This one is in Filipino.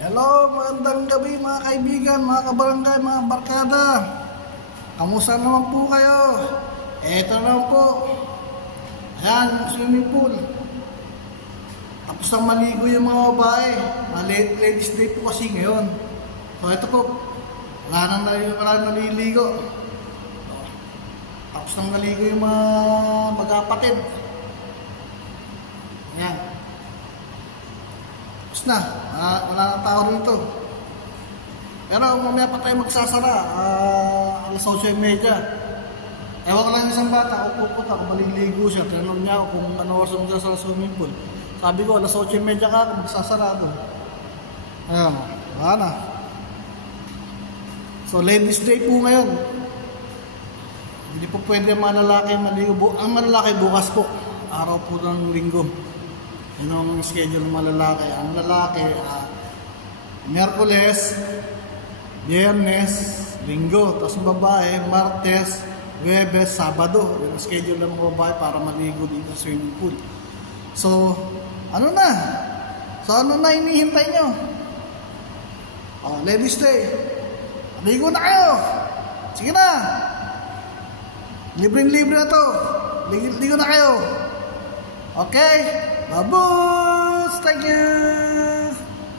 Hello, magandang gabi mga kaibigan, mga kabarangay, mga barkada. Kamusta naman po kayo? Eto naman po. Ayan, yung swimming pool. Tapos na maligo yung mga babae. Ladies day po kasi ngayon. So ito po, wala nang naliligo. Tapos nang naligo yung mga magkapatid. Ayan. Tapos na, wala nang tao rito. Pero mamaya pa tayo magsasara, alas 8:30. Ewan ko lang isang bata, upupot ako, maliligo siya. Tinanong niya ako kung ano oras magsasara sa swimming pool. Sabi ko, alas 8:30 ka, kung magsasara doon. Ayan, wala na. So, ladies day po ngayon. Hindi po pwede mga lalaki maligo. Ang mga lalaki bukas po, araw po ng linggo. Yun ang schedule ng mga lalaki. Ang lalaki, Miyerkules, Biyernes, Linggo. Tapos ang babae, Martes, Huwebes, Sabado. Yun ang schedule ng mga babae para maligo dito sa swimming pool. So, ano na? So, ano na hinihintay nyo? Ladies day. Maligo na kayo! Sige na! Libreng-libre na to. Ligo na kayo. Okay? Babos! Thank you!